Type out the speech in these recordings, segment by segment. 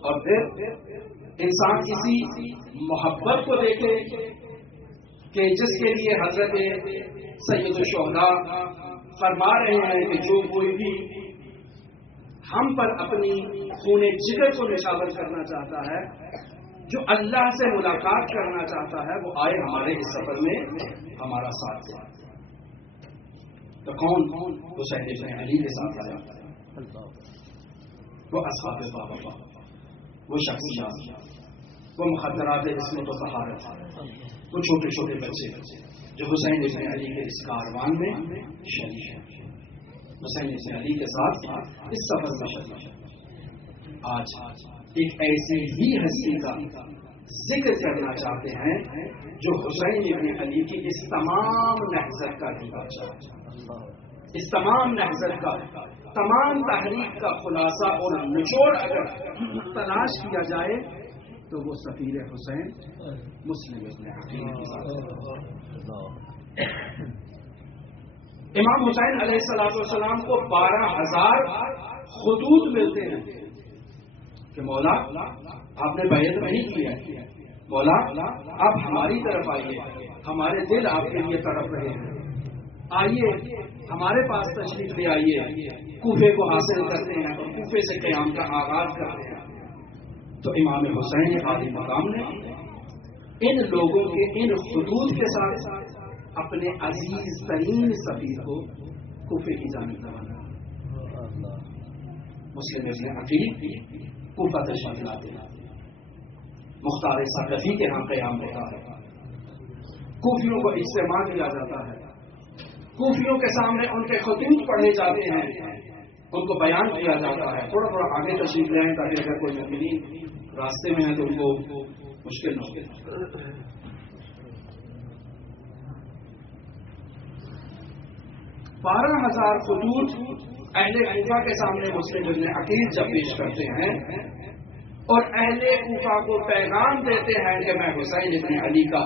اور پھر انسان کسی محبت کو دیکھے کہ جس کے لیے حضرت سید الشہداء فرما رہے ہیں کہ جو کوئی بھی ہم پر اپنی خون جگر کو نشاور کرنا چاہتا ہے، جو اللہ سے ملاقات کرنا چاہتا ہے، وہ آئے ہمارے اس سفر میں ہمارا ساتھ دے۔ تو کون حسین ابن علی کے ساتھ آیا؟ وہ اصحاب بابا، وہ شخصیات، وہ مخدرات عصمت و طہارت، وہ چھوٹے چھوٹے بچے جو حسین ابن علی کے اس کاروان میں شریک ہیں، حسین ابن علی کے ساتھ اس سفر میں شریک ہیں۔ آج ایک ایسی ہی ہستی کا ذکر کرنا چاہتے ہیں جو حسین ابن علی کی اس تمام نہضت کا بھی بادشاہ ہے، اس تمام نہضت کا، تمام تحریک کا خلاصہ اور نچوڑ اگر تلاش کیا جائے تو وہ سفیر حسین مسلم ابن عقیل کی ذات ہے۔ امام حسین علیہ السلام کو 12,000 خطوط ملتے ہیں کہ مولا آپ نے بیعت نہیں کیا، مولا آپ ہماری طرف آئیے، ہمارے دل آپ کے لیے تڑپ رہے ہیں، آئیے ہمارے پاس تشریف لے آئیے، کوفے کو حاصل کرتے ہیں اور کوفے سے قیام کا آغاز کرتے ہیں۔ تو امام حسین عالی مقام نے ان لوگوں کے ان خطوط کے ساتھ اپنے عزیز ترین سفیر کو کوفے کی جانب روانہ، مسلم ابن عقیل کوفہ تشریف لاتے ہیں، مختار ثقفی کے ہاں قیام ہوتا ہے، کوفیوں کو اجتماع کیا جاتا ہے، کوفیوں کے سامنے ان کے خطوط پڑھے جاتے ہیں، ان کو بیان کیا جاتا ہے۔ تھوڑا تھوڑا آگے تشریف لائیں تاکہ اگر کوئی مؤمنین راستے میں ہے تو ان کو مشکل نہ ہو۔ 12,000 خطوط اہل کوفہ کے سامنے مسلم ابن عقیل جب پیش کرتے ہیں اور اہل کوفہ کو پیغام دیتے ہیں کہ میں حسین ابن علی کا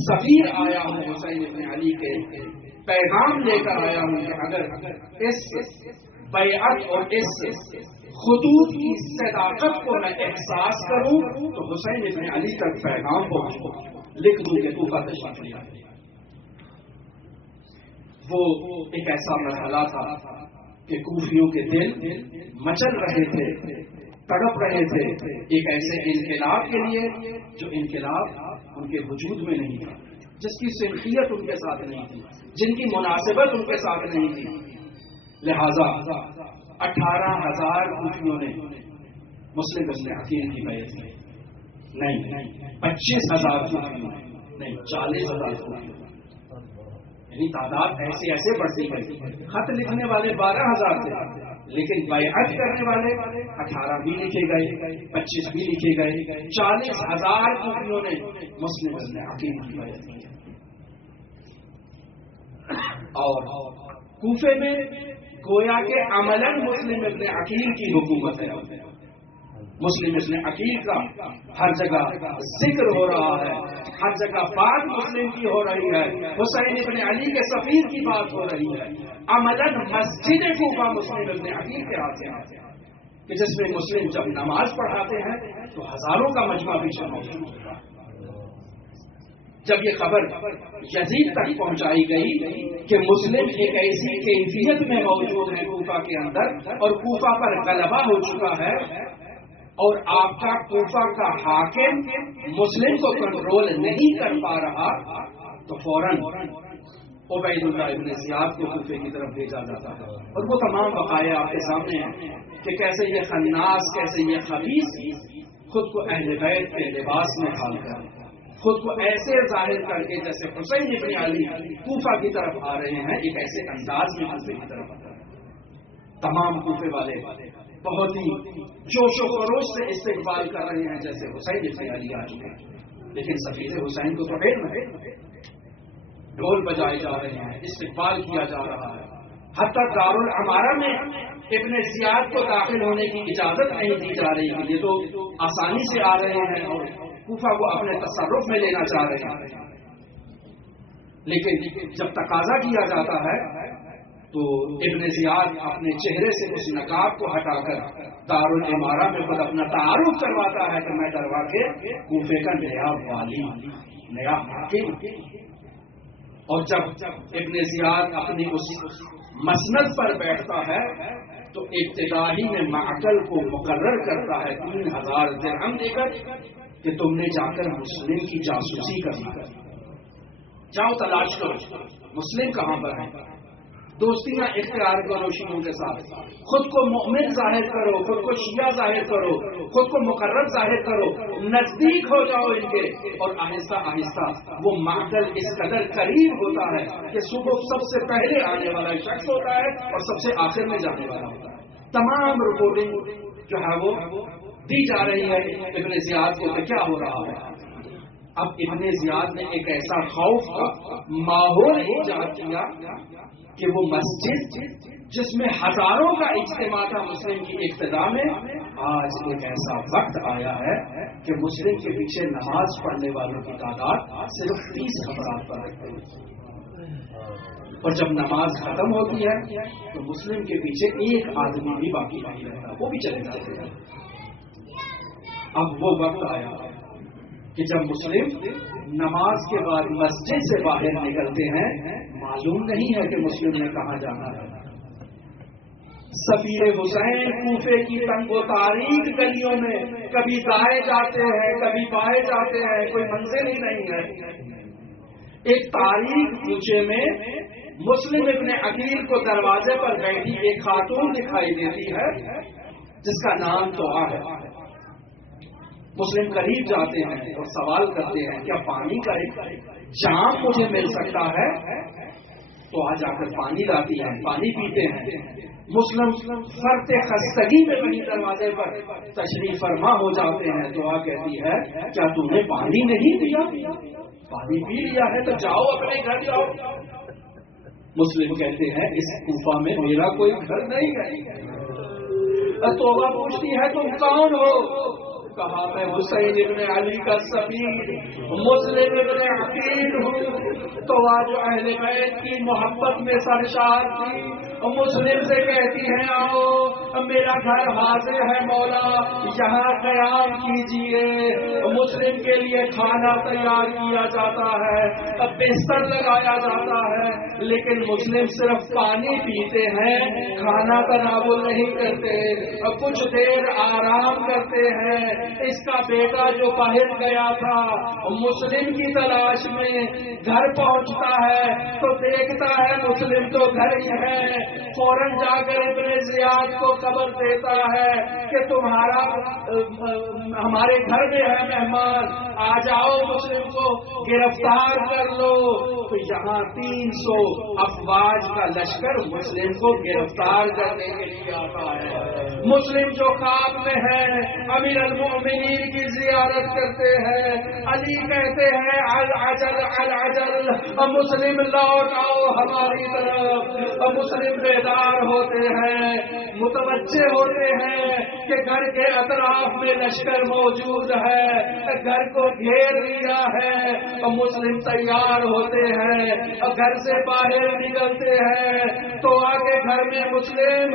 سفیر آیا ہوں، حسین ابن علی کے پیغام لے کر آیا ہوں کہ اگر اس بیعت اور اس خطوط کی صداقت کو میں احساس کروں تو حسین ابن علی تک پیغام پہنچ لکھ دوں کہ کوفہ تشریف لے آئے۔ وہ ایک ایسا مرحلہ تھا کہ کوفیوں کے دل مچل رہے تھے، تڑپ رہے تھے ایک ایسے انقلاب کے لیے جو انقلاب ان کے وجود میں نہیں تھا، جس کی سلفیت ان کے ساتھ نہیں تھی، جن کی مناسبت ان کے ساتھ نہیں تھی۔ لہذا 18,000 کوفیوں نے مسلم ابن عقیل کی بیعت کی، نہیں 25,000 کوفیوں نے، نہیں 40,000 کوفیوں، یعنی تعداد ایسے ایسے بڑھتی گئی۔ خط لکھنے والے 12,000 تھے لیکن بیعت کرنے والے 18 بھی لکھے گئے، 25 بھی لکھے گئے، 40,000 کوفیوں نے مسلم ابن عقیل کی بیعت کی۔ اور کوفے میں گویا کہ عملاً مسلم ابن عقیل کی حکومت ہے، مسلم ابن عقیل کا ہر جگہ ذکر ہو رہا ہے، ہر جگہ بات مسلم کی ہو رہی ہے، حسین ابن علی کے سفیر کی بات ہو رہی ہے۔ عملاً مسجد کوفہ مسلم ابن عقیل کے ہاتھ ہے کہ جس میں مسلم جب نماز پڑھاتے ہیں تو ہزاروں کا مجمع بھی موجود ہوتا ہے۔ جب یہ خبر یزید تک پہنچائی گئی کہ مسلم ایک ایسی کیفیت میں موجود ہے کوفہ کے اندر اور کوفہ پر غلبہ ہو چکا ہے اور آپ کا کوفہ کا حاکم مسلم کو کنٹرول نہیں کر پا رہا، تو فوراً عبید اللہ ابن زیاد کو کوفے کی طرف بھیجا جاتا ہے۔ اور وہ تمام وقائع آپ کے سامنے ہیں کہ کیسے یہ خناس، کیسے یہ خبیث خود کو اہل بیت کے لباس میں ڈھال کر، خود کو ایسے ظاہر کر کے جیسے حسین ابن علی کوفہ کی طرف آ رہے ہیں، ایک ایسے انداز میں کوفے کی طرف آ رہے ہیں۔ تمام کوفے والے بہت ہی جوش و خروش سے استقبال کر رہے ہیں جیسے حسین ابن علی آ چکے ہیں، لیکن سفیر حسین کو تو علم ہے، ڈھول بجائے جا رہے ہیں، استقبال کیا جا رہا ہے، حتیٰ دارالعمارہ میں ابن زیاد کو داخل ہونے کی اجازت نہیں دی جا رہی ہے، یہ تو آسانی سے آ رہے ہیں اور کوفہ کو اپنے تصرف میں لینا چاہ رہے ہیں، لیکن جب تقاضا کیا جاتا ہے تو ابن زیاد اپنے چہرے سے اس نقاب کو ہٹا کر دارالعمارہ میں خود اپنا تعارف کرواتا ہے کہ میں دروا کے کوفے کا نیا والی، نیا حاکم۔ اور جب ابن زیاد اپنی اس مسند پر بیٹھتا ہے تو ابتدائی میں معقل کو مقرر کرتا ہے 3000 درہم دے کر کہ تم نے جا کر مسلم کی جاسوسی کرنا، جاؤ تلاش کرو مسلم کہاں پر ہے، دوستیاں اختیار کرو شیعوں کے ساتھ، خود کو مومن ظاہر کرو، خود کو شیعہ ظاہر کرو، خود کو مقرب ظاہر کرو، نزدیک ہو جاؤ ان کے۔ اور آہستہ آہستہ وہ معقل اس قدر قریب ہوتا ہے کہ صبح سب سے پہلے آنے والا شخص ہوتا ہے اور سب سے آخر میں جانے والا ہوتا ہے۔ تمام رپورٹنگ جو ہے وہ دی جا رہی ہے ابن زیاد کو کہ کیا ہو رہا ہے۔ اب ابن زیاد نے ایک ایسا خوف کا ماحول ایجاد کیا کہ وہ مسجد جس میں ہزاروں کا اجتماع تھا مسلم کی ابتدا میں، آج ایک ایسا وقت آیا ہے کہ مسلم کے پیچھے نماز پڑھنے والوں کی تعداد صرف 30 افراد پر رکھتے ہیں، اور جب نماز ختم ہوتی ہے تو مسلم کے پیچھے ایک آدمی بھی باقی نہیں رہتا، وہ بھی چلے جاتے ہیں۔ اب وہ وقت آیا کہ جب مسلم نماز کے بعد مسجد سے باہر نکلتے ہیں، معلوم نہیں ہے کہ مسلم نے کہاں جانا ہے۔ سفیر حسین کوفے کی تنگ و تاریک گلیوں میں کبھی دائیں جاتے ہیں کبھی بائیں جاتے ہیں، کوئی منزل ہی نہیں ہے۔ ایک تاریک کوچے میں مسلم ابن عقیل کو دروازے پر بیٹھی ایک خاتون دکھائی دیتی ہے جس کا نام توآ ہے۔ مسلم قریب جاتے ہیں اور سوال کرتے ہیں کیا پانی کا ایک جام مجھے مل سکتا ہے؟ تو آ جا کر پانی لاتی ہے، پانی پیتے ہیں۔ مسلم فرط خستگی میں وہیں دروازے پر تشریف فرما ہو جاتے ہیں۔ دعا کہتی ہے کیا تم نے پانی نہیں پیا؟ پانی پی لیا ہے تو جاؤ اپنے گھر جاؤ۔ مسلم کہتے ہیں اس کوفہ میں میرا کوئی گھر نہیں ہے۔ توبہ پوچھتی ہے تم کون ہو؟ کہا میں حسین ابن علی کا سفیر مسلم ابن عقیل ہوں۔ تو آج اہل بیت کی محبت میں سرشار تھی، مسلم سے کہتی ہے آؤ میرا گھر حاضر ہے مولا، یہاں قیام کیجئے۔ مسلم کے لیے کھانا تیار کیا جاتا ہے، بستر لگایا جاتا ہے، لیکن مسلم صرف پانی پیتے ہیں، کھانا تناول نہیں کرتے، کچھ دیر آرام کرتے ہیں۔ اس کا بیٹا جو باہر گیا تھا مسلم کی تلاش میں گھر پہنچتا ہے تو دیکھتا ہے مسلم تو گھر ہی ہے، فوراً جا کر ابن زیاد کو خبر دیتا ہے کہ تمہارا ہمارے گھر میں ہے مہمان، آ جاؤ مسلم کو گرفتار کر لو۔ تو یہاں 300 افواج کا لشکر مسلم کو گرفتار کرنے کے لیے آتا ہے۔ مسلم جو خواب میں ہے امیر المؤمنین کی زیارت کرتے ہیں، علی کہتے ہیں العجل العجل، مسلم لوٹ آؤ ہماری طرف۔ مسلم بیدار ہوتے ہیں، متوجہ ہوتے ہیں کہ گھر کے اطراف میں لشکر موجود ہے، گھر کو گھیر لیا ہے۔ مسلم تیار ہوتے ہیں، گھر سے باہر نکلتے ہیں تو آگے گھر میں مسلم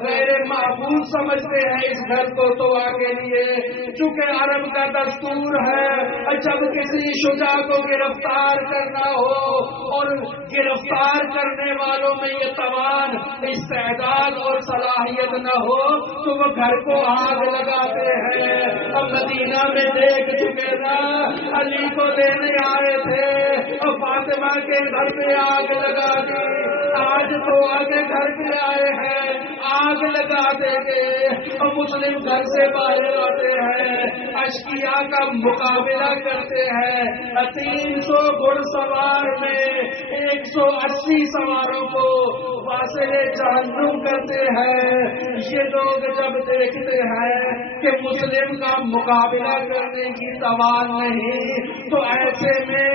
غیر معبود سمجھتے ہیں اس گھر کو تو آگے لیے، چونکہ عرب کا دستور ہے جب کسی شجاع کو گرفتار کرنا ہو اور گرفتار کرنے والوں میں یہ توان استعداد اور صلاحیت نہ ہو تو وہ گھر کو آگ لگاتے ہیں۔ اب مدینہ میں دیکھ چکے نا، علی کو لینے آئے تھے اور فاطمہ کے گھر پہ آگ لگا دی، آج تو آگے گھر پہ آئے ہیں آگ لگا دیں گے۔ اور مسلم گھر سے باہر آتے ہیں، اشقیاء کا مقابلہ کرتے ہیں، 300 گھڑ سوار میں 180 سواروں کو واصل جہنم کرتے ہیں۔ یہ لوگ جب دیکھتے ہیں کہ مسلم کا مقابلہ کرنے کی توان نہیں تو ایسے میں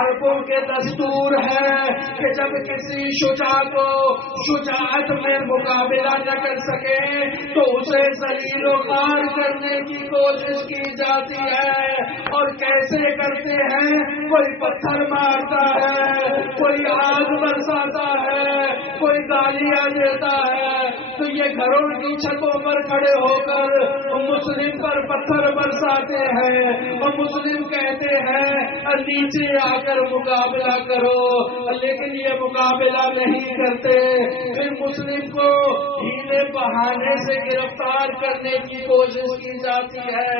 عربوں کے دستور ہے کہ جب کسی شجاع کو شجاعت میں مقابلہ نہ کر سکے تو اسے ذلیل و خوار کرنے کی کوشش کی جاتی ہے. اور کیسے کرتے ہیں؟ کوئی پتھر مارتا ہے، کوئی آگ برساتا ہے، کوئی گالیاں دیتا ہے. تو یہ گھروں کی چھتوں پر کھڑے ہو کر مسلم پر پتھر برساتے ہیں اور مسلم کہتے ہیں نیچے آ کر مقابلہ کرو، لیکن یہ مقابلہ نہیں کرتے. پھر مسلم کو ہیلے بہانے سے گرفتار کرنے کی کوشش کی جاتی ہے.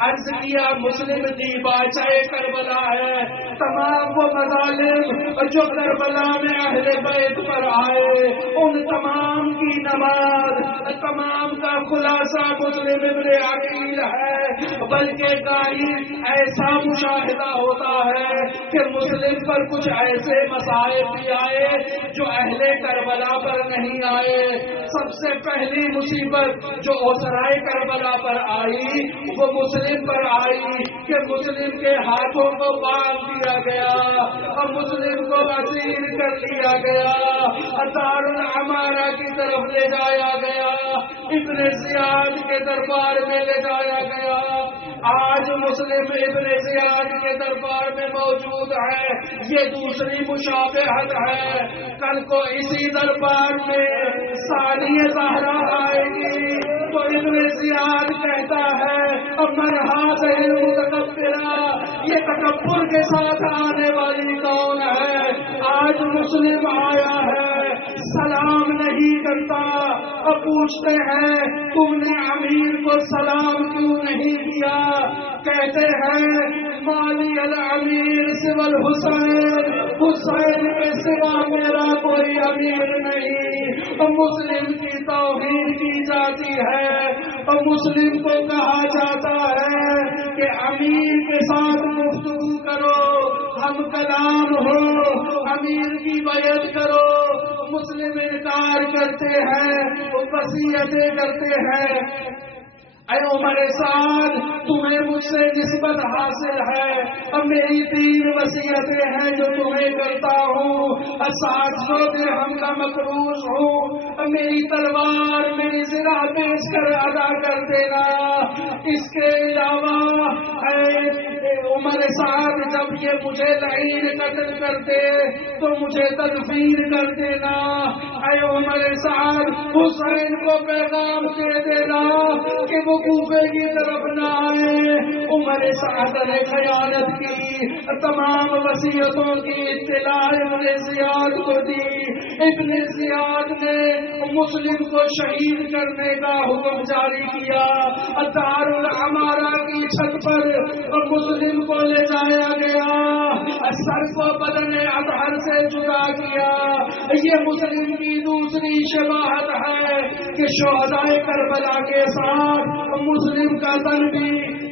عرض کیا مسلم دیباچہ کربلا ہے. تمام وہ مظالم جو کربلا میں اہل بیت پر آئے ان تمام کی نماز، تمام کا خلاصہ مسلم ابن عقیل ہے. بلکہ کہیں ایسا مشاہدہ ہوتا ہے کہ مسلم پر کچھ ایسے مسائل بھی آئے جو اہل کربلا پر نہیں آئے. سب سے پہلی مصیبت جو اسرائے کربلا پر آئی وہ مسلم پر آئی کہ مسلم کے ہاتھوں کو باندھ دیا گیا اور مسلم کو اسیر کر لیا گیا، دار العمارہ کی طرف لے جایا گیا، ابن زیاد کے دربار میں لے جایا گیا. آج مسلم ابن زیاد کے دربار میں موجود ہے. یہ دوسری مشابہت ہے. کل کو اسی دربار میں ثانیہ زہرا آئے گی تو ابن زیاد کہتا ہے من هذه المتکبرہ، یہ تکبر کے ساتھ آنے والی کون ہے؟ آج مسلم آیا ہے، سلام نہیں کرتا اور پوچھتے ہیں تم نے امیر کو سلام کیوں نہیں کیا؟ کہتے ہیں مالی الامیر سوى الحسین، حسین کے سوا میرا کوئی امیر نہیں. اور مسلم کی توہین کی جاتی ہے اور مسلم کو کہا جاتا ہے کہ امیر کے ساتھ گفتگو کرو، ہم کلام ہو، امیر کی بیعت کرو. مسلم انکار کرتے ہیں، وصیتیں کرتے ہیں. اے عمر سعد تمہیں مجھ سے نسبت حاصل ہے اور میری 3 وصیتیں ہیں جو تمہیں کرتا ہوں. 700 درہم کا مقروض ہوں، میری تلوار میری زرہ بیچ کر ادا کر دینا. اس کے علاوہ اے عمر سعد جب یہ مجھے لعین قتل کر دے تو مجھے تدفین کر دینا. اے عمر سعد حسین کو پیغام دے دینا کہ وہ کوفے کی طرف نہ آئے. عمر سعد نے خیانت کی، تمام وصیتوں کی اطلاع ابن زیاد کو دی. ابن زیاد نے مسلم کو شہید کرنے کا حکم جاری کیا. دار العمارہ کی چھت پر مسلم کو لے جایا گیا، سر کو بدن اطہر سے جدا کیا. یہ مسلم کی دوسری شباہت ہے کہ شہدائے کربلا کے ساتھ مسلم کا تن بھی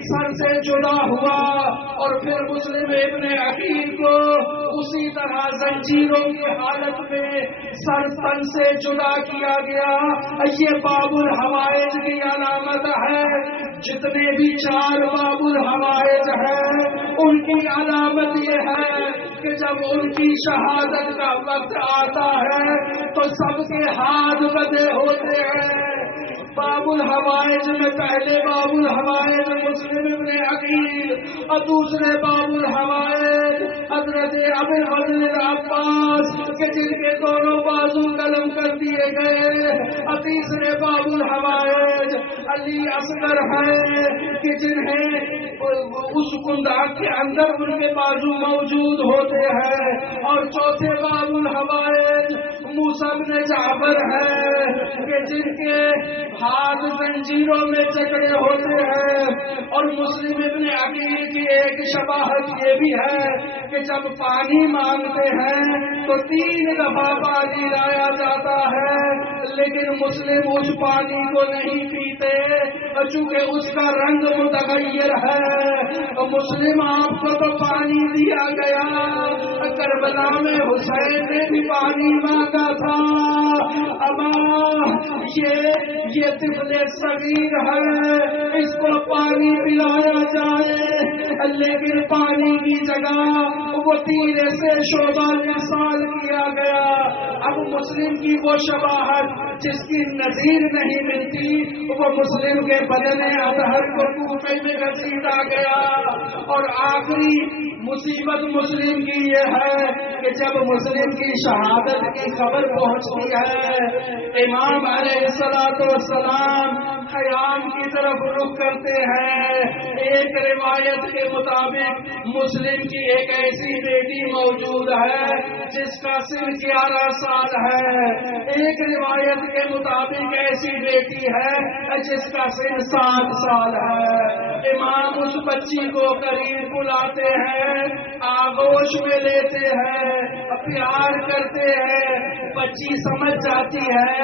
سر سے جدا ہوا اور پھر مسلم ابن عقیل کو اسی طرح زنجیروں کی حالت میں سر تن سے جدا کیا گیا. یہ باب الحوائج کی علامت ہے. جتنے بھی 4 باب الحوائج ہیں ان کی علامت یہ ہے کہ جب ان کی شہادت کا وقت آتا ہے تو سب کے ہاتھ بدے ہوتے ہیں. باب الحوائج میں پہلے باب الحوائج مسلم ابن عقیل اور دوسرے باب الحوائج حضرت ابی الفضل العباس کہ جن کے دونوں بازو قلم کر دیے گئے. اور تیسرے باب الحوائج علی اصغر ہے کہ جنہیں اس کنداق کے اندر ان کے بازو موجود ہوتے ہیں. اور چوتھے باب الحوائج موسیٰ بن جعفر ہے کہ جن کے ہاتھ زنجیروں میں جکڑے ہوتے ہیں. اور مسلم ابن عقیل کی ایک شباہت یہ بھی ہے کہ جب پانی مانگتے ہیں تو 3 دفعہ پانی لایا جاتا ہے لیکن مسلم اس پانی کو نہیں پیتے چونکہ اس کا رنگ متغیر ہے. مسلم آپ کو تو پانی دیا گیا، کربلا میں حسین نے بھی پانی مانگا تھا. اما یہ طفل صغیر ہے، اس کو پانی پلایا جائے لیکن پانی کی جگہ وہ تیرے سے شعبہ ارسال کیا گیا. اب مسلم کی وہ شباہت جس کی نظیر نہیں ملتی، وہ مسلم کے بدن اطہر کو کوفے میں گھسیٹا گیا۔ اور آخری مصیبت مسلم کی یہ ہے کہ جب مسلم کی شہادت کی خبر پہنچتی ہے، امام علیہ الصلوۃ والسلام خیام کی طرف رخ کرتے ہیں۔ ایک روایت کے مطابق مسلم کی ایک ایسی بیٹی موجود ہے جس کا سن 11 سال ہے، ایک روایت کے مطابق ایسی بیٹی ہے جس کا سن 7 سال ہے۔ امام اس بچی کو قریب بلاتے ہیں، آغوش میں لیتے ہیں، پیار کرتے ہیں۔ بچی سمجھ جاتی ہے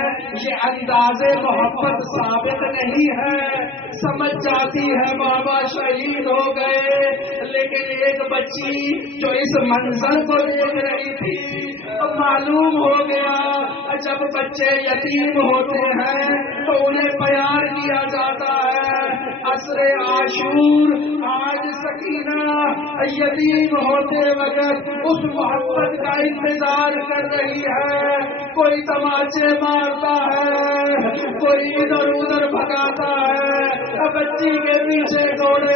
یہ انداز محبت ثابت نہیں ہے، سمجھ جاتی ہے بابا شہید ہو گئے، لیکن ایک بچی جو اس منظر کو دیکھ رہی تھی معلوم ہو گیا جب بچے یتیم ہوتے ہیں تو انہیں پیار کیا جاتا ہے۔ عصر عاشور آج سکینہ یتیم ہوتے وقت اس محبت کا انتظار کر رہی ہے، کوئی تماچے مارتا ہے، کوئی ادھر ادھر بھگاتا ہے، بچی کے پیچھے دوڑے